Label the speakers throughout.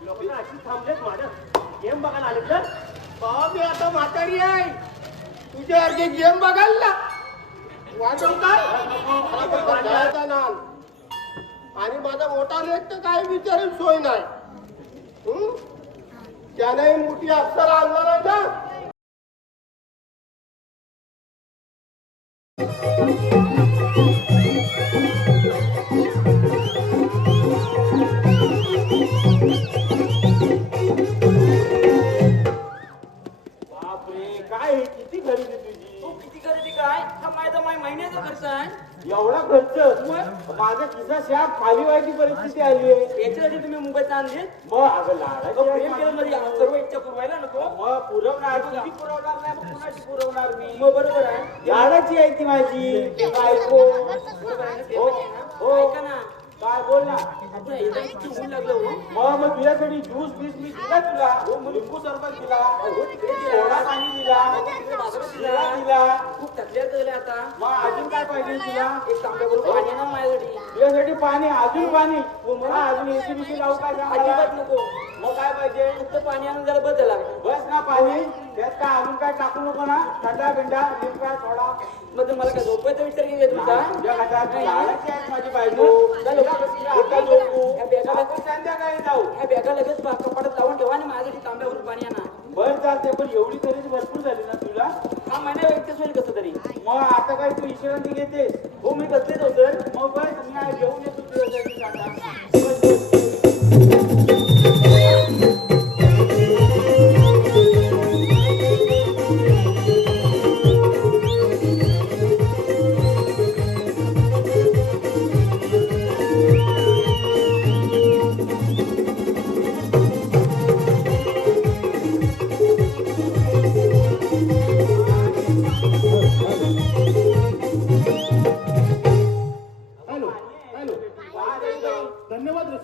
Speaker 1: लोक अशी थांबलेत माझं गेम बघायला आलेत
Speaker 2: बाबा मी आता म्हातारी आहे. तुझ्यासारखे गेम बघाल ना वाटव काय आता आणि माझा मोठा लेख तर काही विचारून सोय नाही. हं? त्याने मोठी अक्षर आणणार आहे
Speaker 3: का
Speaker 1: एवढा खर्च. माझा खिसा शाप खाली व्हायची परिस्थिती आली आहे.
Speaker 3: याच्यासाठी तुम्ही मुंबईत आणले?
Speaker 1: मग अगं लाडाची
Speaker 3: प्रेम केलं. म्हणजे सर्व इच्छा पुरवायला नको.
Speaker 1: मग पुरवणार तुझी पुरवणार नाही मग कुणाची पुरवणार मी?
Speaker 3: मग बरोबर आहे.
Speaker 1: लाडाची आहे ती माझी. बायको. हो. हो.
Speaker 3: ऐका ना.
Speaker 1: काय बोल ना?
Speaker 3: लागलं हो
Speaker 1: मग मग तुझ्यासाठी ज्यूस बीस मी दिला तुला. हो, सरबत दिला.
Speaker 3: हो तिकडे
Speaker 1: सोडा पाणी दिला. शिरा
Speaker 3: दिला. खूप झाल्या आता
Speaker 1: मग अजून काय पाहिजे तुला?
Speaker 3: एक तांब्यावर पाणी आहे ना माझ्यासाठी
Speaker 1: तुझ्यासाठी पाणी अजून पाणी. हा, अजून एसी बिसी लावू काय?
Speaker 3: अजिबात नको
Speaker 1: मग काय पाहिजे?
Speaker 3: फक्त पाणी आणून जरा बदल
Speaker 1: बस ना पाणी. त्यात काय अजून काय टाकू नको ना? थंडा बिंडा लिंबा थोडा
Speaker 3: मग मला काय झोपायचा विचार केला तुमचा
Speaker 1: तुझ्या लाडाची आहे माझी बायको
Speaker 3: जा लवकर बस.
Speaker 1: आता झोपू
Speaker 3: या बॅगाला-
Speaker 1: आपण संध्याकाळी जाऊ
Speaker 3: ह्या बॅगा लगेच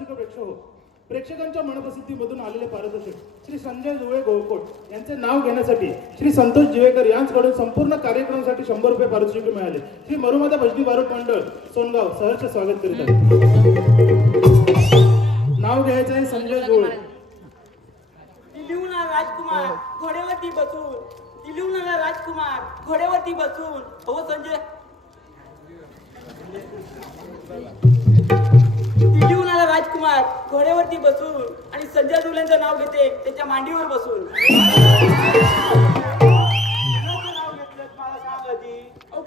Speaker 4: रसिक प्रेक्षक हो. प्रेक्षकांच्या मनप्रसिद्धीमधून आलेले पारितोषिक श्री संजय जुळे गोळकोट यांचे नाव घेण्यासाठी श्री संतोष जिवेकर यांच्याकडून संपूर्ण कार्यक्रमासाठी शंभर रुपये पारितोषिक मिळाले. श्री मरुमाता भजनी बारोट मंडळ सोनगाव सहर्ष स्वागत करीत आहे. नाव घ्यायचं आहे संजय जुळे.
Speaker 3: राजकुमार. घोड्यावरती बसून. आला राजकुमार. घोड्यावरती बसून. हो संजय. आला राजकुमार. घोड्यावरती बसून आणि संजय दुल्यांचं नाव घेते त्याच्या मांडीवर बसून.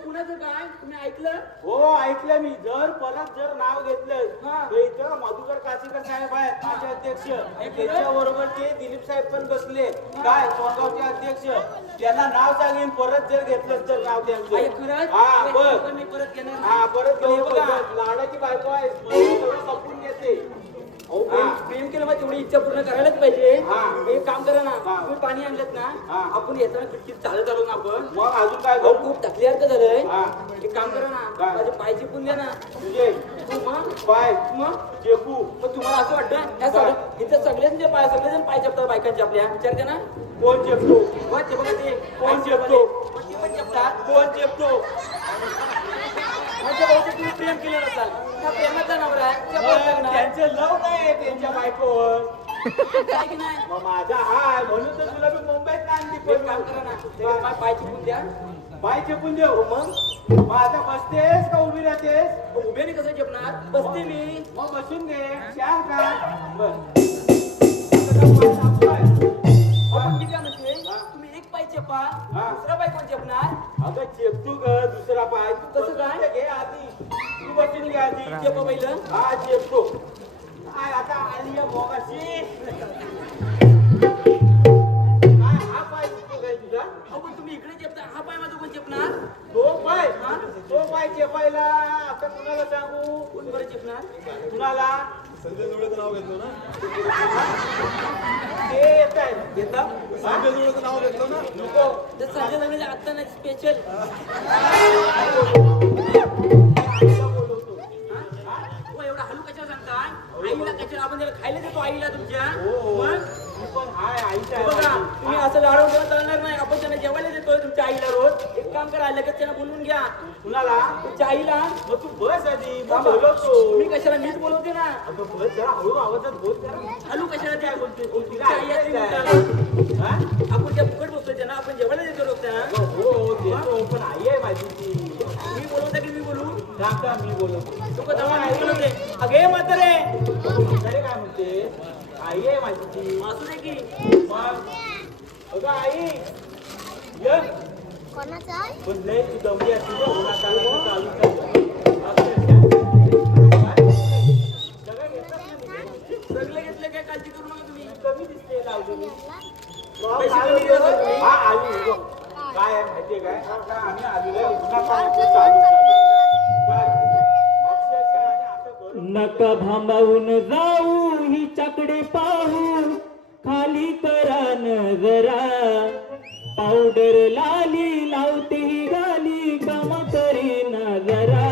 Speaker 1: कुणाचं
Speaker 3: काय तुम्ही ऐकलं?
Speaker 1: हो ऐकलं मी. जर परत जर नाव घेतलं
Speaker 3: हा.
Speaker 1: इथं मधुकर काशीकर साहेब आहेत माझे अध्यक्ष. त्याच्या बरोबर ते दिलीप साहेब पण बसले. काय सोनगावचे अध्यक्ष. त्यांना नाव सांगेन परत जर घेतलं तर नाव त्यांचं. हा बघ
Speaker 3: मी परत घेणार.
Speaker 1: हा परत घेऊ लाडाची बायको आहे. सगळं
Speaker 3: अहो, प्रेम प्रेम केलं मग तेवढी इच्छा पूर्ण करायलाच पाहिजे.
Speaker 1: हा.
Speaker 3: एक काम करा ना. तुम्ही पाणी आणलं ना. आपण येताना खिडकीत चालत आलो ना आपण
Speaker 1: मग अजून काय
Speaker 3: अहो खूप थकल्यासारखं झालंय.
Speaker 1: हा.
Speaker 3: एक काम करा ना? माझे पाय चिपून द्या ना.
Speaker 1: तुझे
Speaker 3: तू मग?
Speaker 1: पाय.
Speaker 3: मग?
Speaker 1: चेकू.
Speaker 3: मग तुम्हाला असं वाटतं ह्या सगळ्या इथं सगळ्यांचे पाय सगळेजण पाय चपतात बायकांचे आपल्या. विचार द्या ना.
Speaker 1: कोण चेपतो?
Speaker 3: ते बघा ते.
Speaker 1: कोण चेपतो?
Speaker 3: ते पण चपतात.
Speaker 1: कोण चेपतो?
Speaker 3: म्हणजे तुम्ही प्रेम केलं नसाल. त्या प्रेमाचा नवरा आहे पण आहे.
Speaker 1: त्यांचं लव आहे त्यांच्या बायकोवर.
Speaker 3: काय की नाही
Speaker 1: मग माझा हा आहे म्हणून तर तुला मी मुंबईत आणली.
Speaker 3: एक काम करा ना ते पाय पाय चिपून द्या
Speaker 1: बाय चेपून देऊ मग. मग आता बसतेस का उभी राहतेस?
Speaker 3: उभ्याने कसं चपणार बसते मी.
Speaker 1: मग बसून घे. चार का बर आता.
Speaker 3: आपण
Speaker 1: हा.
Speaker 3: दुसरा पाय कोण चपणार
Speaker 1: अगं चेपतू ग दुसरा पाय तू
Speaker 3: कसं काय?
Speaker 1: घे आधी. तू बसून घे आधी.
Speaker 3: चपा पहिलं
Speaker 1: हा चेपतो. काय आता आली आहे भोगाशी काय हा पाय दुखतो काय तुझा?
Speaker 3: अहो पण तुम्ही इकडे चपता. हा पाय माझा कोण चपणार?
Speaker 1: तो पाय. तो पाय चेपायला. आता कुणाला सांगू?
Speaker 3: कोण बरं चपणार?
Speaker 1: कुणाला?
Speaker 5: संजय जोडेचं नाव घेतलं ना?
Speaker 1: ते येत आहे.
Speaker 5: जोडेचं नाव घेतलं ना?
Speaker 1: नको.
Speaker 3: तर संजय दगडे आत्ता नाही स्पेशल आईला आपण त्याला खायला देतो आईला तुमच्या?
Speaker 6: बघा
Speaker 1: माझी.
Speaker 6: तुम्ही असं लाडून चालणार नाही. आपण त्यांना जेवायला देतोय तुमच्या आईला रोज. एक काम करा लगेच त्यांना बोलवून घ्या.
Speaker 1: कुणाला?
Speaker 6: तुमच्या आईला.
Speaker 1: मग तू बस आधी. बोलवतो
Speaker 6: तुम्ही कशाला मीच बोलवते ना?
Speaker 1: बस जरा हळू आवाजात बोल जरा.
Speaker 6: हॅलो कशाला बोलते तुमच्या आई
Speaker 1: थांबा मी बोलवते
Speaker 6: अगे म्हातारे.
Speaker 1: अरे काय म्हणते? आई आहे माझी.
Speaker 6: असू दे की?
Speaker 1: मग अगं आई. ये.
Speaker 7: कोणाचा
Speaker 1: पण लय तू दमली असती
Speaker 3: हिच्याकडे पाहू खाली करा नजरा. पावडर लाली लावते ही गाली काम करी नजरा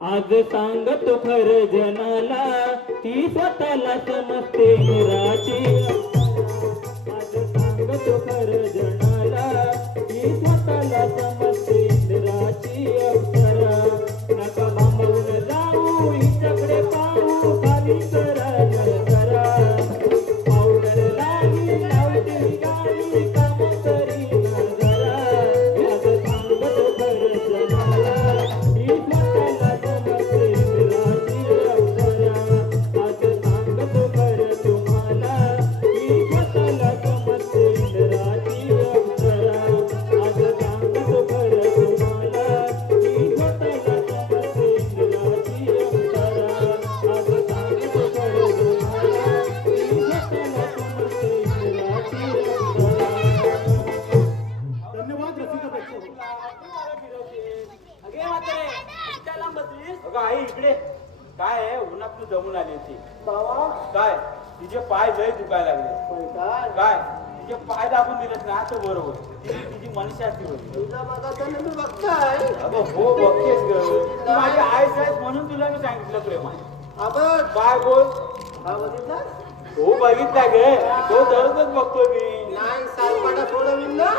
Speaker 3: आज सांगतो खर जनाला ती स्वतःला समजते निराची आज सांगतो खर
Speaker 8: माझी
Speaker 1: आई साहेब म्हणून तुला मी सांगितलं प्रेमाने
Speaker 8: आपण
Speaker 1: काय बोल.
Speaker 8: हा बघितला
Speaker 1: तो बघितला गे. तो दररोजच बघतोय मी.
Speaker 8: नाही सालपाटा सोडवीन ना.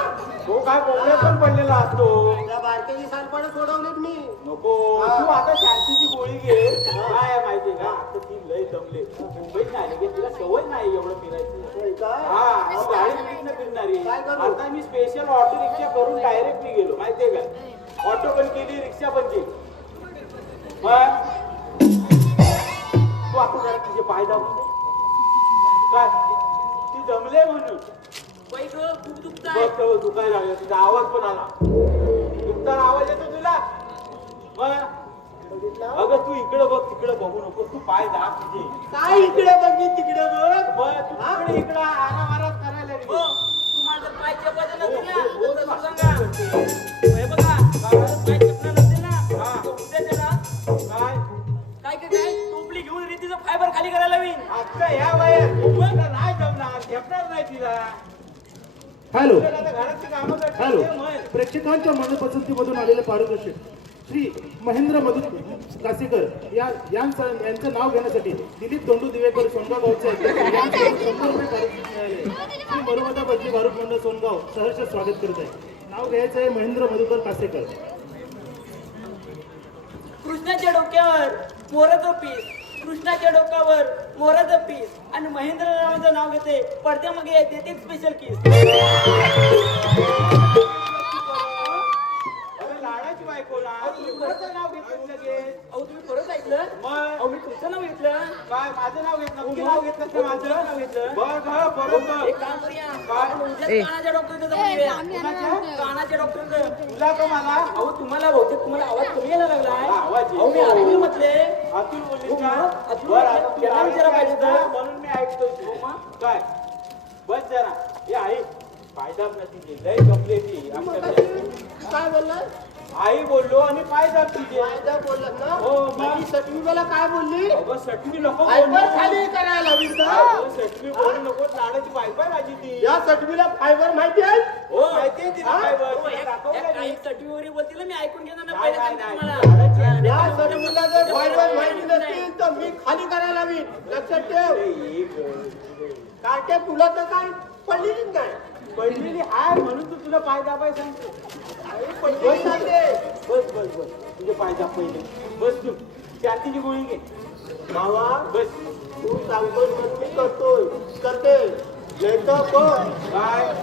Speaker 1: तो काय कोपऱ्यात पण पडलेला असतो.
Speaker 8: त्या बारक्याची सालपाटा सोडवलीत मी.
Speaker 1: नको. तू आता शांतीची गोळी घे. काय आहे माहितीये का? आता ती लय जमले मुंबईत नाही गे. तिला सवय नाही एवढं फिरायची? हा गाडी फिरणं फिरणारी? आता मी स्पेशल ऑटो रिक्षा करून डायरेक्टली गेलो माहितीये का? ऑटो पण केली रिक्षा पण केली. तू आता जरा तिचे पाय दाबून दे. काय? ती जमले म्हणून.
Speaker 6: बाई ग खूप दुखताय.
Speaker 1: बघ दुखायला लागलं. तिचा आवाज पण आला. दुखताना आवाज येतो तुला? अगं तू इकडे बघ तिकडे बघू नको. तू पाय दाब तुझे
Speaker 8: काय इकडे बघी तिकडे बघ?
Speaker 1: तू तिकडे इकडे आरामारात करायला म्हण.
Speaker 4: मनपसंतीमधून आलेले पारितोषिक श्री महेंद्र मधु कासेकर या यांचं यांचं नाव घेण्यासाठी दिलीप दोंडू दिवेकर सोनगाव गावचे पारितोषिक मिळाले श्री मरुमदा बदली भारूक मंडळ सोनगाव सहर्ष स्वागत करत आहे. नाव घ्यायचं आहे महेंद्र मधुकर कासेकर.
Speaker 6: कृष्णाच्या डोक्यावर मोराचं पीस कृष्णाच्या डोक्यावर मोराचं पीस आणि महेंद्र नावाचं नाव घेते. पडद्यामागे देते स्पेशल किस
Speaker 1: अरे लाडाची बायको ना तुम्ही कोणाचं नाव घेतलं लगेच
Speaker 6: अहो तुम्ही परत ऐकलं?
Speaker 1: मग?
Speaker 6: अहो मी तुमचं नाव घेतलं?
Speaker 1: काय माझं नाव घेतलं? नाव घेतलं का माझं? नाव घेतलं हा.
Speaker 6: एक काम करूया? आपण उद्याच कानाच्या डॉक्टरकडे जाऊन येऊया. कानाच्या डॉक्टरकडे
Speaker 1: तुला का मला?
Speaker 6: अहो तुम्हाला बहुतेक तुम्हाला आवाज कमी यायला लागलाय.
Speaker 1: हा, आवाज येतो.
Speaker 6: अहो मी अतुल म्हटले.
Speaker 1: अतुल बोललीस
Speaker 6: हो,
Speaker 1: का?
Speaker 6: मग. अतुल
Speaker 1: बरं, आता तू
Speaker 6: त्याला
Speaker 1: गावी
Speaker 6: विचारा पाहिजे
Speaker 1: ऐकतोय,
Speaker 6: होतं.
Speaker 1: म्हणून मी ऐकतोय. तू.
Speaker 6: हो, मग.
Speaker 1: काय? बस जरा. हे आई फायदा नसती लय अक्षरशः.
Speaker 8: काय बोलला
Speaker 1: आई बोललो आणि पाय दाब तुझे
Speaker 8: फायदा बोललात ना
Speaker 1: हो, मग.
Speaker 8: आणि सटवी मला काय बोलली
Speaker 1: अगं सटवी नको
Speaker 8: फायबर खाली करायला का
Speaker 1: अगं, सटवी बोलू नको लाडाची बायको माझी ती
Speaker 8: या सटवीला फायबर माहिती आहे
Speaker 1: हो माहितीये तिला
Speaker 8: हा?
Speaker 1: काय बरं,
Speaker 6: हो,
Speaker 1: तिला दाखवलं मी.
Speaker 3: बोलतील मी ऐकून घेणार ना
Speaker 1: नाही,
Speaker 3: पहिले सांगते. तुम्हाला
Speaker 1: आहे.
Speaker 3: हा,
Speaker 2: या जर वाईट वाईट माहिती. नसतील तर मी खाली करायला लक्षात ठेव
Speaker 1: अरे, एक, अं,
Speaker 2: कार्ट्या तुला तर काय पडलेलीच नाही
Speaker 1: पडलेली आहे म्हणून तू तुला पाय दाबाय सांगतो.
Speaker 2: पैसे सांगते
Speaker 1: बस बस बस तुझे पाय दाब पहिले. बस तू. शांतीची गोळी घे.
Speaker 2: भावा
Speaker 1: बस.
Speaker 2: तू सांगतोय म्हणून मी करतोय. करते. तर बघ
Speaker 1: काय?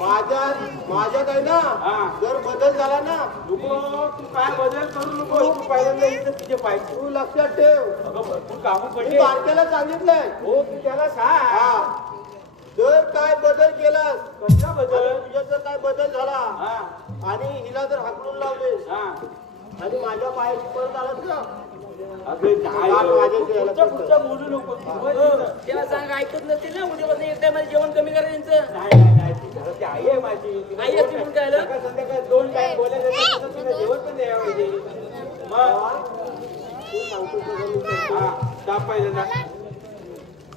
Speaker 2: माझ्या माझ्यात आहे ना?
Speaker 1: हा.
Speaker 2: जर बदल झाला ना?
Speaker 1: नको तू काय बदल करू नको. तू पहिल्यांदा इथं तुझे पाय.
Speaker 2: तू लक्षात ठेव.
Speaker 1: अगं भरपूर कामं पडले.
Speaker 2: बारक्याला सांगितलंय.
Speaker 1: हो तू त्याला सांग.
Speaker 2: हा. जर काय बदल केलास आणि
Speaker 1: बदल?
Speaker 2: तुझ्यात जर काय बदल झाला
Speaker 1: हा.
Speaker 2: आणि हिला जर हाकलून लावलेस
Speaker 1: हा.
Speaker 2: आणि माझ्या पायाची परत आलास
Speaker 3: हो, सांग ऐकत नसतील ना उद्यापासून एक टायमाला जेवण कमी करा त्यांचं
Speaker 1: नाही नाही नाही ती घरातली आई आहे माझी. तिला
Speaker 3: आई
Speaker 1: दोन
Speaker 3: असते म्हणून काय
Speaker 1: संध्याकाळ टाइम बोलायचं जेवण पण पाहिजे मग. हा.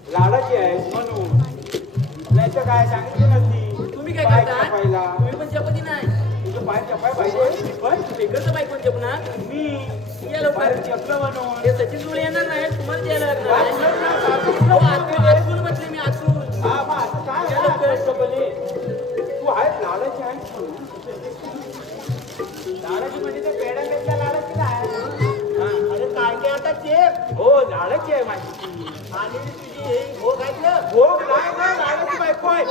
Speaker 1: लाडाची आहे. म्हणून. तर काय सांगितलं नसती
Speaker 3: तुम्ही काय
Speaker 1: पाय
Speaker 3: करता. तुम्ही पण चपाती नाही
Speaker 1: तुझं पाय चपाय पाहिजे मी पण
Speaker 3: जपणार
Speaker 1: मी
Speaker 3: या लवकर.
Speaker 1: बाहेर चपलं बनवून
Speaker 3: हे सचिन येणार नाही तुम्हाला द्यायला लागणार
Speaker 1: काय
Speaker 3: आहे.
Speaker 1: बोलत नाही,
Speaker 3: अहो, आतून आतून बसले मी आतून
Speaker 1: हा, मग आता काय आहे?
Speaker 3: लवकर.
Speaker 1: चपले. तू आहेस लाडाची आहेस म्हणजे ते पेड्यापेक्षा लाडाची काय हा.
Speaker 2: अरे काय काय आता चेप
Speaker 1: हो लाडाची आहे माझी ती.
Speaker 2: आणि भोग
Speaker 1: नाही ना, लाडाची बायको आहे.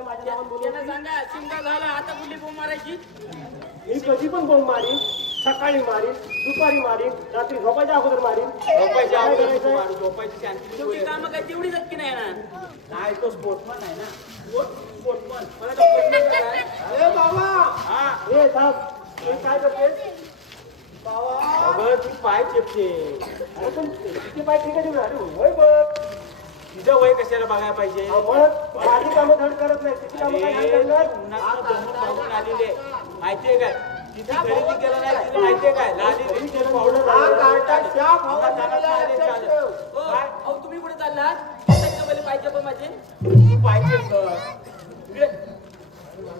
Speaker 2: माझ्या का
Speaker 3: त्यांना सांगा शिमगा झाला आता कुठली बोंब मारायची
Speaker 2: मी कधी पण बोंब मारी सकाळी मारीन दुपारी मारीन रात्री झोपायच्या अगोदर मारीन.
Speaker 1: झोपायची
Speaker 2: काय
Speaker 1: आवड
Speaker 2: करायचंय?
Speaker 1: मारू, झोपायची शांती
Speaker 3: कामं काय तेवढीच की नाही ना
Speaker 1: नाही तो स्पोर्टमन आहे ना. स्पोर्टमन मला तो.
Speaker 2: अरे बाबा!
Speaker 1: हा.
Speaker 2: हे थांब. हे काय करते बाबा!
Speaker 1: अगं ती पाय चेपते.
Speaker 2: अरे पण तिचे पाय ठीक आहे अरे वय बघ.
Speaker 1: तिचं वय कशाला बघायला पाहिजे?
Speaker 2: हा, मग माझी कामं धड करत नाही. तिची कामं काय नाही
Speaker 1: अरे,
Speaker 2: करणार
Speaker 1: उन्हात बघून बघून आलेले माहितीये काय? तिची खरेदी केलं नाही तिला माहितीये काय? लाली पावडर
Speaker 2: हा.
Speaker 3: हो? अहो तुम्ही कुठे चाललात? त्याच्या पहिले पाहिजे पण माझे.
Speaker 1: कर. इकडे.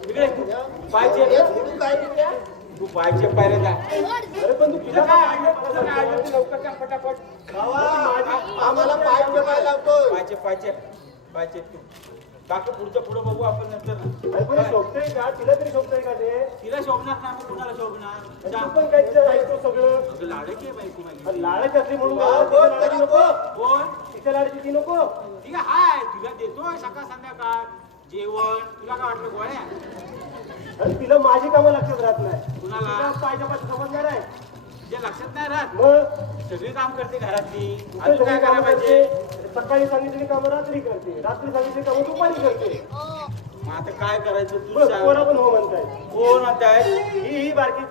Speaker 1: इकडे.
Speaker 2: काय?
Speaker 1: तू पाय चेप पायला जा.
Speaker 2: अरे पण तू
Speaker 1: तुझं काय ते लवकर फटाफट
Speaker 2: माझी आम्हाला पाय
Speaker 1: पाय चेप पाय चेप तू. बाकी पुढचं पुढं बघू आपण नंतर.
Speaker 2: हे शोभतंय का? तिला तरी शोभतंय का ते?
Speaker 1: तिला शोभणार नाही कुणाला शोभणार?
Speaker 2: तू. पण काय तिचं ऐकतो सगळं.
Speaker 1: अगं लाडाची आहे बायको माझी.
Speaker 2: लाडाची असली म्हणून का? तिच्या लाडाची नको.
Speaker 1: कोण
Speaker 2: तिच्या लाडाची ती नको.
Speaker 1: ठीक आहे हाय. तुला देतोय सकाळ संध्याकाळ. जेवण. तुला काय वाटलं गोळ्या?
Speaker 2: आणि तिला माझी कामं लक्षात राहत नाही.
Speaker 1: कुणाला?
Speaker 2: तिला पाहिजे पाहिजे समजणार आहे.
Speaker 1: जे लक्षात नाही राहत. सगळी काम करते घरातली. अजून काय करायला पाहिजे?
Speaker 2: सकाळी सांगितलेली कामं रात्री करते. रात्री सांगितलेली कामं दुपारी करते.
Speaker 1: मग आता काय करायचं तू सांग
Speaker 2: पोरं पण हो म्हणताय?
Speaker 1: कोण आता आहे?
Speaker 2: ही ही बारकी.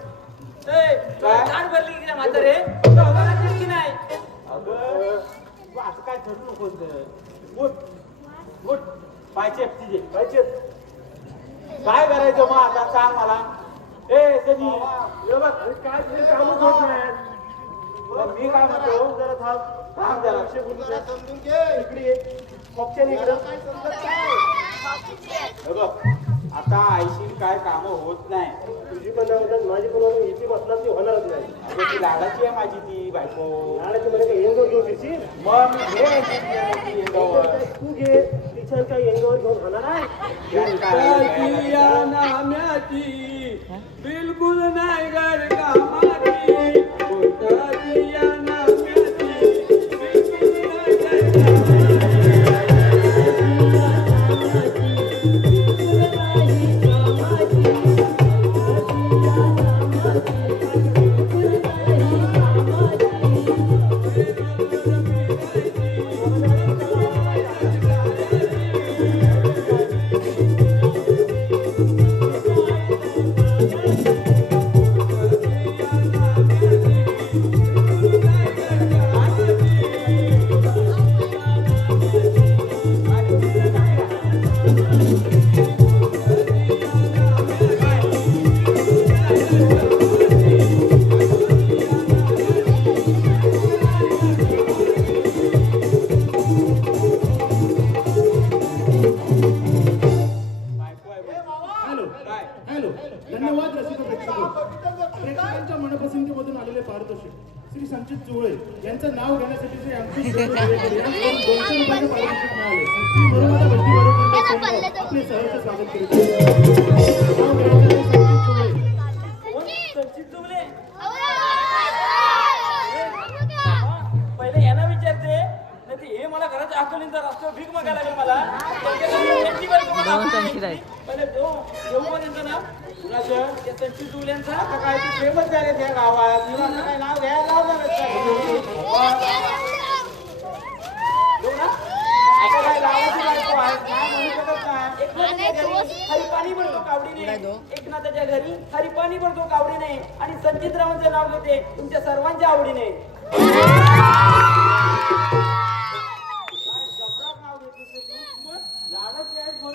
Speaker 3: ए,
Speaker 1: काय?
Speaker 3: भरली की नाही म्हातारे? गावाला की नाही?
Speaker 1: अगं तू असं काय करू नकोस ग. उठ उठ. पाय चेप तिचे
Speaker 2: पाहिजे
Speaker 1: काय करायचं मग आता सांग मला. ए सनी.
Speaker 2: हे बघ, अरे काय तुझे कामच होत
Speaker 1: मग मी काय म्हणतो?
Speaker 2: जरा थांब.
Speaker 1: आता आईशी काय काम होत नाही
Speaker 2: तुझी पण माझी पण होणार हिची ती होणारच नाही
Speaker 1: अगं ती लाडाची आहे माझी ती बायको
Speaker 2: लाडाची म्हणजे काय येंगो घेऊन फिरशील
Speaker 1: मग मी तू
Speaker 2: घे तिच्या काय येंगोवर घेऊन होणार आहे
Speaker 8: नाम्याची बिलकुल नाही घर कामाची
Speaker 3: पहिले यांना विचारते नाही ते हे मला घराच्या आतून तर रस्त्यावर भीक मागायला लागेल मला. पहिले देऊ देऊ का त्यांचं नाव त्या संचित जुमल्यांचा
Speaker 1: काय फेमस झाले त्या गावात. काय नाव घ्यायला लावणारच काय? आता काय लावायची बायको आहे काय म्हणू
Speaker 3: एकनाथाच्या घरी हरी पाणी भरतो कावडीने एकनाथाच्या घरी हरी पाणी भरतो कावडीने आणि संचितरावांचं नाव घेते. तुमच्या सर्वांच्या आवडीने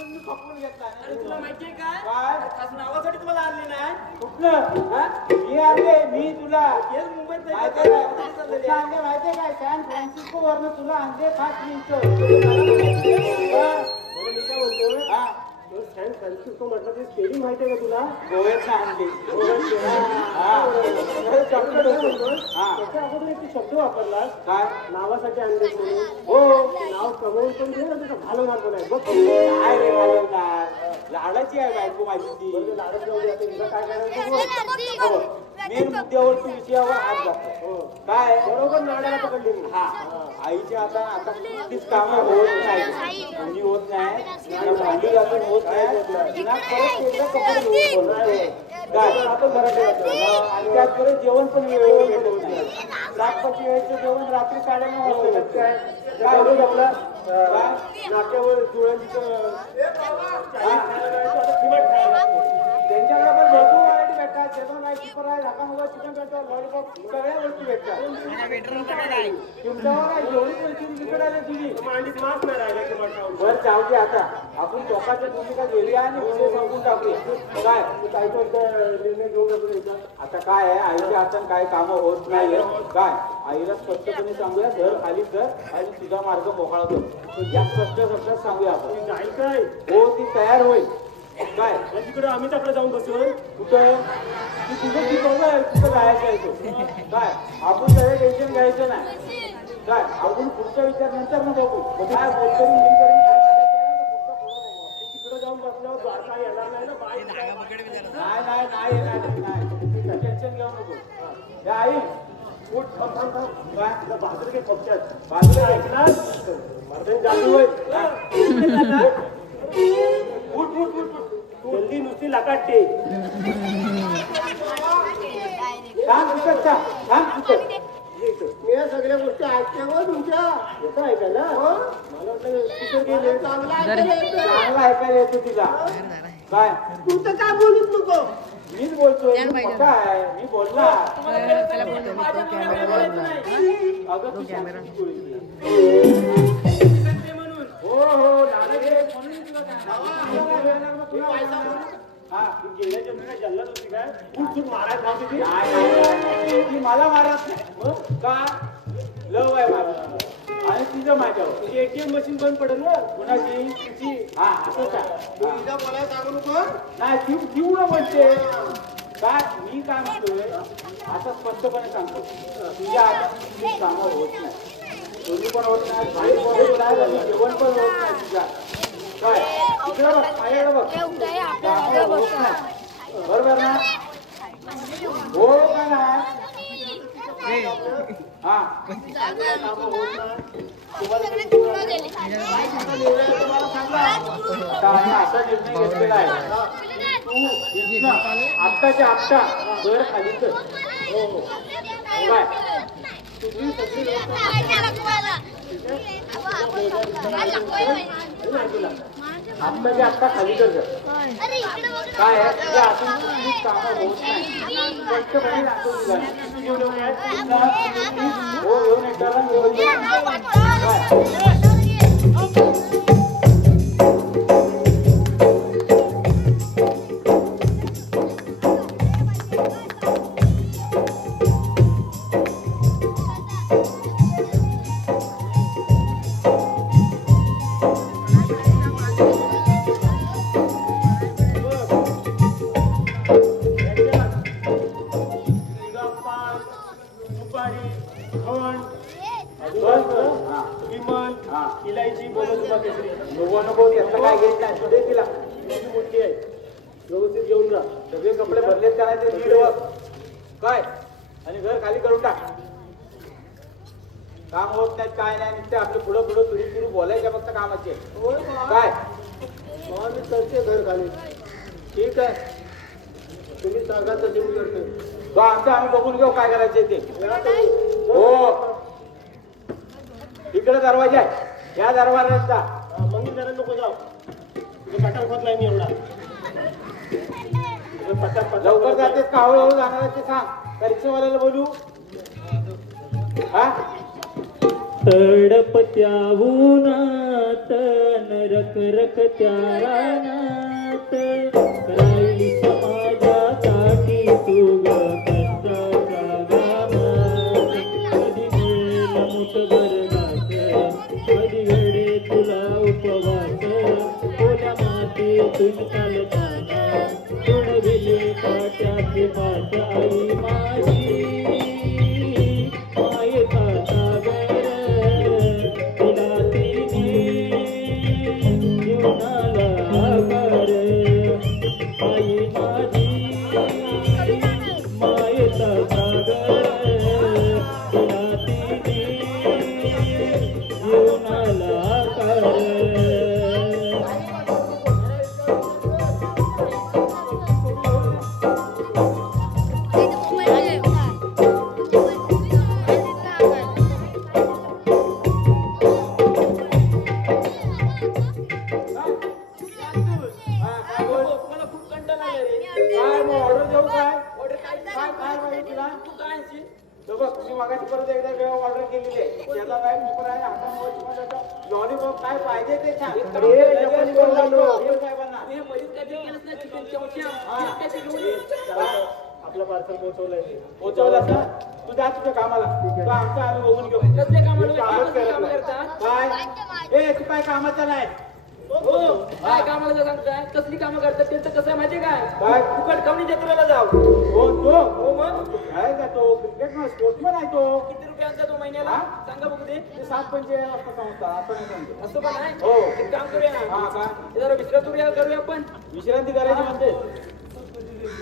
Speaker 3: तुला माहितीये खास नावासाठी तुम्हाला आणले नाही.
Speaker 1: कुठलं? हा? मी आले मी तुला.
Speaker 3: हेच मुंबईत
Speaker 1: माहितीये
Speaker 3: का?
Speaker 1: काय? सॅन फ्रान्सिस्को वरनं तुला आणले खास मी इथं हा?
Speaker 2: सॅन फ्रान्सिस्को म्हटलं ते स्टेडियम माहिती आहे का तुला?
Speaker 1: गोव्यात. हा.
Speaker 2: त्याच्या अगोदर एक शब्द वापरला
Speaker 1: काय?
Speaker 2: नावासाठी आणले
Speaker 1: हो.
Speaker 2: नाव कमवून पण दे ना तुझं घालवणार पण आहे. बघ.
Speaker 1: काय रे घालवणार? लाडाची आहे बायको माझी ती.
Speaker 2: लाडत जाऊ दे आता. तुला काय करायचं.
Speaker 1: मेन मुद्द्यावर तू विषयावर हात जातो. काय?
Speaker 2: बरोबर नाड्याला पकडली मी.
Speaker 1: हा आईच्या आता आता तीच कामं होत नाही भांडी होत नाही. भांडी घासून होत नाही. ना परत एकदा कपडे धुवून बोलतो. काय
Speaker 2: आपण मराठी वाचतो.
Speaker 1: आणि त्यात परत जेवण पण वेळेवर नाही. वेळेचं जेवण रात्री साडेनऊ वाजता भेटतं.
Speaker 2: काय?
Speaker 1: काय
Speaker 2: रोज
Speaker 1: होतं?
Speaker 2: आपला? अं, नाक्यावर जुळ्यांचं चिमट खायला
Speaker 1: त्यांच्याकडे पण भरपूर व्हरायटी आहे सुपर आहे चिकन भेटतात लॉलीपॉप सगळ्या गोष्टी भेटतात तुमच्यावर आहे जेवढी तिकडे तुझी बर जाऊ दे आता. आपण टोकाच्या भूमिका गेली आणि विषय संपून टाकूया. काय?
Speaker 2: तू निर्णय घेऊ शकतो
Speaker 1: आता काय आहे? आईच्या हातात काय कामं होत नाहीये. काय? आईला स्पष्टपणे सांगूया. धर खाली कर आणि तुझा मार्ग मोकळा कर या स्पष्ट स्पष्ट सांगूया आपण.
Speaker 2: काय
Speaker 1: हो ती तयार होईल. काय?
Speaker 2: तिकडे अमिताकडे जाऊन बसून
Speaker 1: कुठं? तू तुझं ती बघ कुठं जायचं आहे तो? काय? आपण सगळं टेन्शन घ्यायचं नाही. काय? आपण पुढचा विचार नंतर मग बघू. काय बोलतो
Speaker 2: तिकडे जाऊन बसल्यावर येणार नाही ना बाई
Speaker 1: नाही नाही. नाही येणार नाही, टेन्शन घेऊ नको. आई
Speaker 2: उठ थांब थांब थांब.
Speaker 1: काय?
Speaker 2: तुला बाजूला काही पक्षात
Speaker 1: बाजूला आहे.
Speaker 2: ऐकणार? मर्दन जादू होय.
Speaker 1: उठ उठ उठ.
Speaker 2: जल्दी नुसती
Speaker 1: तिथं
Speaker 2: मी या सगळ्या गोष्टी ऐकल्या हो तुमच्या. येतं ऐकायला. मला वाटलं तिकडे गेले चांगला ऐकायला येतं.
Speaker 1: चांगला ऐकायला येतो तिला. काय?
Speaker 2: तू तर काय बोलूच नको.
Speaker 1: मीच बोलतोय. आहे. मी
Speaker 3: बोलायचं नाही.
Speaker 1: अगं तू
Speaker 3: म्हणून
Speaker 1: हो हो? हा मला मारत नाही. का? लव आहे माझं. आणि तिचं माझ्यावर.
Speaker 2: तुझी एटीएम मशीन बंद पडेल ना?
Speaker 1: कुणाची?
Speaker 2: तिची.
Speaker 1: हा असंच आहे
Speaker 2: तू. तिला बोलायला सांगू नको.
Speaker 1: नाही ती ती उडं बोलते काय मी काय म्हणतोय? आता स्पष्टपणे सांगतो. तुझ्या तुझी कामं होत नाही. दोन्ही पण होत नाही पण होत नाही आणि जेवण पण होत नाही तुझ्या. काय? बघ बघ होत नाही बरोबर ना? हो का नाही हा. आता आहे. आत्ताच्या आत्ता घर खाली कर हो, काय हो. आत्ताच्या आत्ता खाली कर घर. काय हातून खाली करून टाक. काम होत नाहीत काय नाही नुसते आपले पुढं पुढं तुरी तुरी बोलायच्या फक्त कामाचे. काय?
Speaker 2: मी करते घर खाली.
Speaker 1: ठीक आहे.
Speaker 2: तुम्ही सांगा मी करते.
Speaker 1: तो आमचं आम्ही बघून घेऊ काय करायचे ते. हो. इकडे दरवाजा आहे. या दरवाज्यात जा
Speaker 2: हा, मग मी जरा नको जाऊ. पटाक होत नाही मी एवढा.
Speaker 1: लवकर जातेस का हळूहळू जाणार ते सांग. रिक्षावाल्याला बोलू? हा?
Speaker 3: तडपत्या उन्हात नरक रक त्या रानात राहिली समाजासाठी तू
Speaker 1: पोचवलास ना तू जा तुझ्या कामाला. तू आमचं आम्ही बघून घेऊ.
Speaker 3: कसले कामाला
Speaker 1: कामच करत
Speaker 3: कामं
Speaker 1: नाही. काय ए तू काय कामाचा नाही
Speaker 3: हो काय कामाला जर सांगताय? कसली कामं करतात त्यांचं कसं आहे माहितीये काय?
Speaker 1: काय?
Speaker 3: फुकट कमी जत्रेला जाऊ.
Speaker 1: कोण तो.
Speaker 3: हो मग?
Speaker 1: काय का तो? क्रिकेटमध्ये स्पोर्ट्समन आहे तो.
Speaker 3: किती रुपयांचा तो महिन्याला?
Speaker 1: हा?
Speaker 3: सांगा बघू
Speaker 1: ते. सात पंचेचाळीस वाजता संस्था असं नाही सांगतो
Speaker 3: असं पण आहे?
Speaker 1: हो.
Speaker 3: एक काम करूया
Speaker 1: हा
Speaker 3: ना
Speaker 1: का?
Speaker 3: हे जरा विश्रांत करूया करूया आपण.
Speaker 1: विश्रांती करायची म्हणते.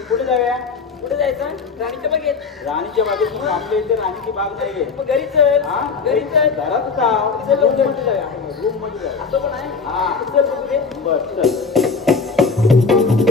Speaker 1: कुठे जाऊया?
Speaker 3: कुठे जायचं? राणीच्या बघेत
Speaker 1: राणीच्या बागेत मग आपल्या इथे राणीची बाग नाहीये.
Speaker 3: मग घरी चल.
Speaker 1: हा?
Speaker 3: घरी चल.
Speaker 1: घरात जाऊ रूममध्ये जाऊया. रूममध्ये जाऊया.
Speaker 3: असं पण आहे?
Speaker 1: हा.
Speaker 3: चल बघू दे.
Speaker 1: बर चल.